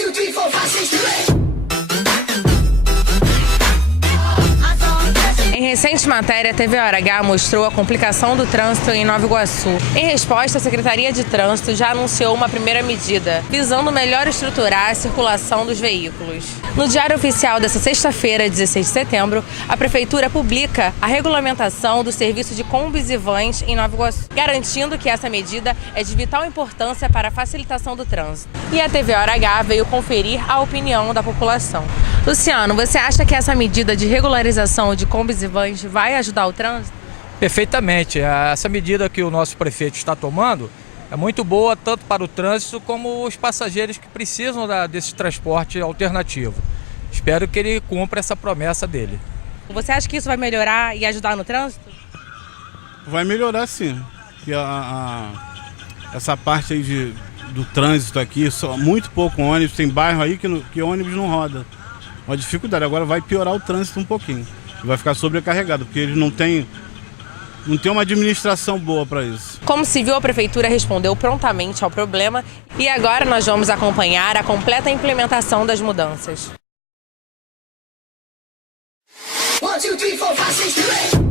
2, 3, 4, 5, 6, 7, 8. Em recente matéria, a TV Hora H mostrou a complicação do trânsito em Nova Iguaçu. Em resposta, a Secretaria de Trânsito já anunciou uma primeira medida, visando melhor estruturar a circulação dos veículos. No Diário Oficial desta sexta-feira, 16 de setembro, a Prefeitura publica a regulamentação do serviço de combis e vans em Nova Iguaçu, garantindo que essa medida é de vital importância para a facilitação do trânsito. E a TV Hora H veio conferir a opinião da população. Luciano, você acha que essa medida de regularização de combis e vans vai ajudar o trânsito? Perfeitamente. Essa medida que o nosso prefeito está tomando é muito boa tanto para o trânsito como os passageiros que precisam desse transporte alternativo. Espero que ele cumpra essa promessa dele. Você acha que isso vai melhorar e ajudar no trânsito? Vai melhorar sim. Que essa parte aí do trânsito aqui, só muito pouco ônibus, tem bairro aí que ônibus não roda. Uma dificuldade, agora vai piorar o trânsito um pouquinho. Vai ficar sobrecarregado, porque eles não têm uma administração boa para isso. Como se viu, a Prefeitura respondeu prontamente ao problema e agora nós vamos acompanhar a completa implementação das mudanças. 1, 2, 3, 4, 5, 6, 7, 8.